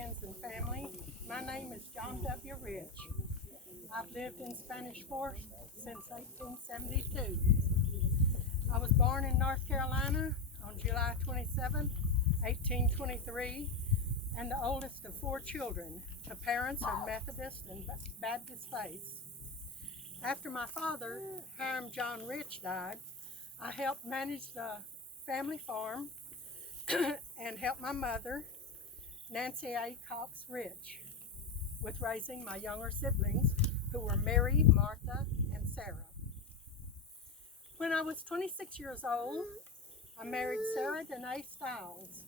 friends, and family. My name is John W. Rich. I've lived in Spanish Fork since 1872. I was born in North Carolina on July 27, 1823, and the oldest of 4 children to parents of Methodist and Baptist faiths. After my father, Hiram John Rich, died, I helped manage the family farm and helped my mother, Nancy A. Cox Rich, with raising my younger siblings, who were Mary, Martha, and Sarah. When I was 26 years old, I married Sarah Danae Stiles.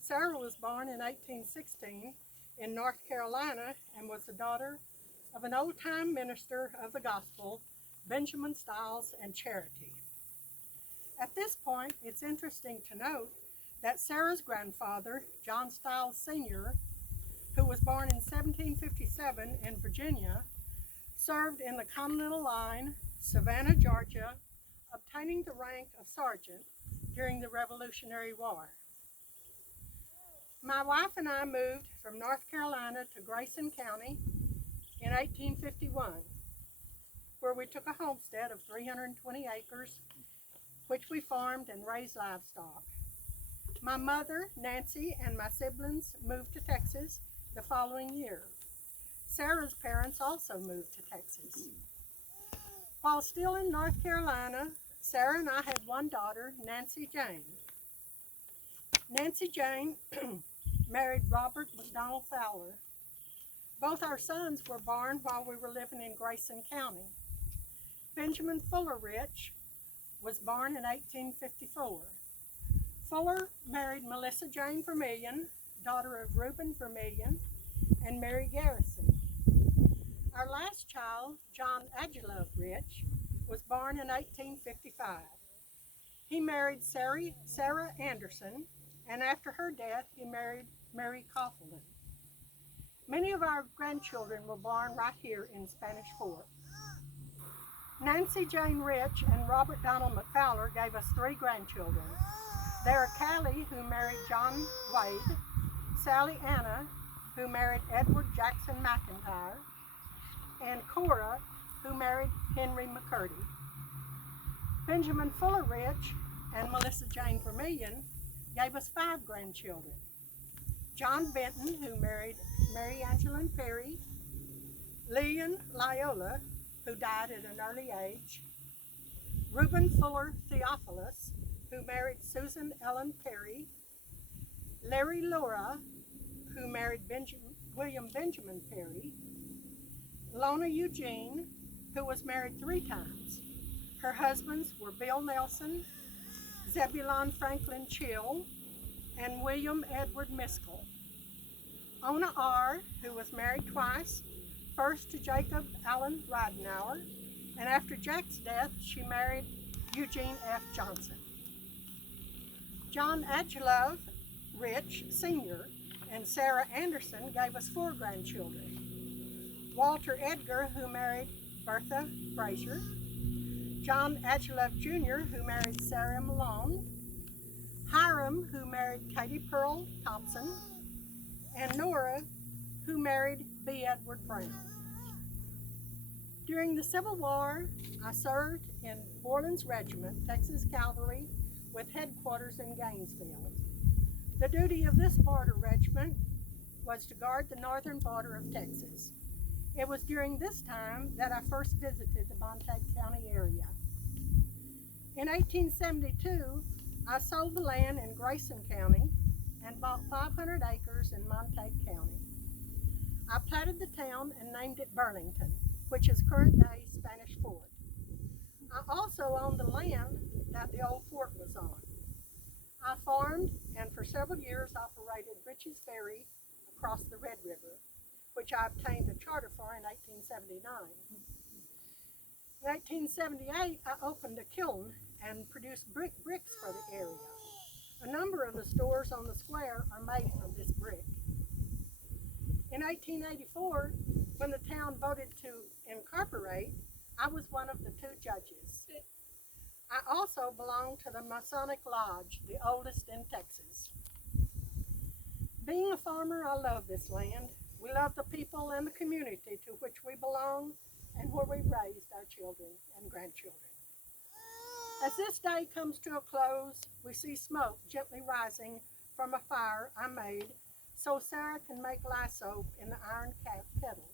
Sarah was born in 1816 in North Carolina and was the daughter of an old-time minister of the gospel, Benjamin Stiles and Charity. At this point, it's interesting to note that Sarah's grandfather, John Stiles Sr., who was born in 1757 in Virginia, served in the Continental Line, Savannah, Georgia, obtaining the rank of sergeant during the Revolutionary War. My wife and I moved from North Carolina to Grayson County in 1851, where we took a homestead of 320 acres, which we farmed and raised livestock. My mother, Nancy, and my siblings moved to Texas the following year. Sarah's parents also moved to Texas. While still in North Carolina, Sarah and I had one daughter, Nancy Jane. Nancy Jane married Robert McDonald Fowler. Both our sons were born while we were living in Grayson County. Benjamin Fuller Rich was born in 1854. Fuller married Melissa Jane Vermillion, daughter of Reuben Vermillion and Mary Garrison. Our last child, John Agilove Rich, was born in 1855. He married Sarah Anderson, and after her death, he married Mary Coughlin. Many of our grandchildren were born right here in Spanish Fork. Nancy Jane Rich and Robert Donald McFowler gave us 3 grandchildren. There are Callie, who married John Wade, Sally Anna, who married Edward Jackson McIntyre, and Cora, who married Henry McCurdy. Benjamin Fuller Rich and Melissa Jane Vermillion gave us 5 grandchildren. John Benton, who married Mary Angeline Perry, Lillian Loyola, who died at an early age, Reuben Fuller Theophilus, who married Susan Ellen Perry, Larry Laura, who married William Benjamin Perry, Lona Eugene, who was married 3 times. Her husbands were Bill Nelson, Zebulon Franklin Chill, and William Edward Miskell. Ona R., who was married twice, first to Jacob Allen Ridenauer, and after Jack's death, she married Eugene F. Johnson. John Agilove Rich Sr. and Sarah Anderson gave us 4 grandchildren. Walter Edgar, who married Bertha Frazier, John Agilove Jr., who married Sarah Malone, Hiram, who married Katie Pearl Thompson, and Nora, who married B. Edward Brown. During the Civil War, I served in Borland's Regiment, Texas Cavalry, with headquarters in Gainesville. The duty of this border regiment was to guard the northern border of Texas. It was during this time that I first visited the Montague County area. In 1872, I sold the land in Grayson County and bought 500 acres in Montague County. I platted the town and named it Burlington, which is current-day Spanish Fort. I also owned the land that the old fort was on. I farmed and for several years operated Rich's Ferry across the Red River, which I obtained a charter for in 1879. In 1878, I opened a kiln and produced bricks for the area. A number of the stores on the square are made from this brick. In 1884, when the town voted to incorporate, I was one of the 2 judges. I also belong to the Masonic Lodge, the oldest in Texas. Being a farmer, I love this land. We love the people and the community to which we belong and where we raised our children and grandchildren. As this day comes to a close, we see smoke gently rising from a fire I made so Sarah can make lasso in the iron kettle.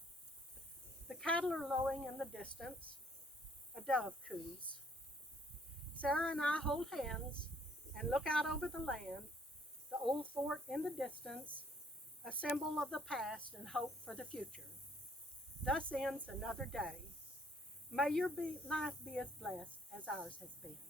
The cattle are lowing in the distance. A dove coos. Sarah and I hold hands and look out over the land, the old fort in the distance, a symbol of the past and hope for the future. Thus ends another day. May your life be as blessed as ours has been.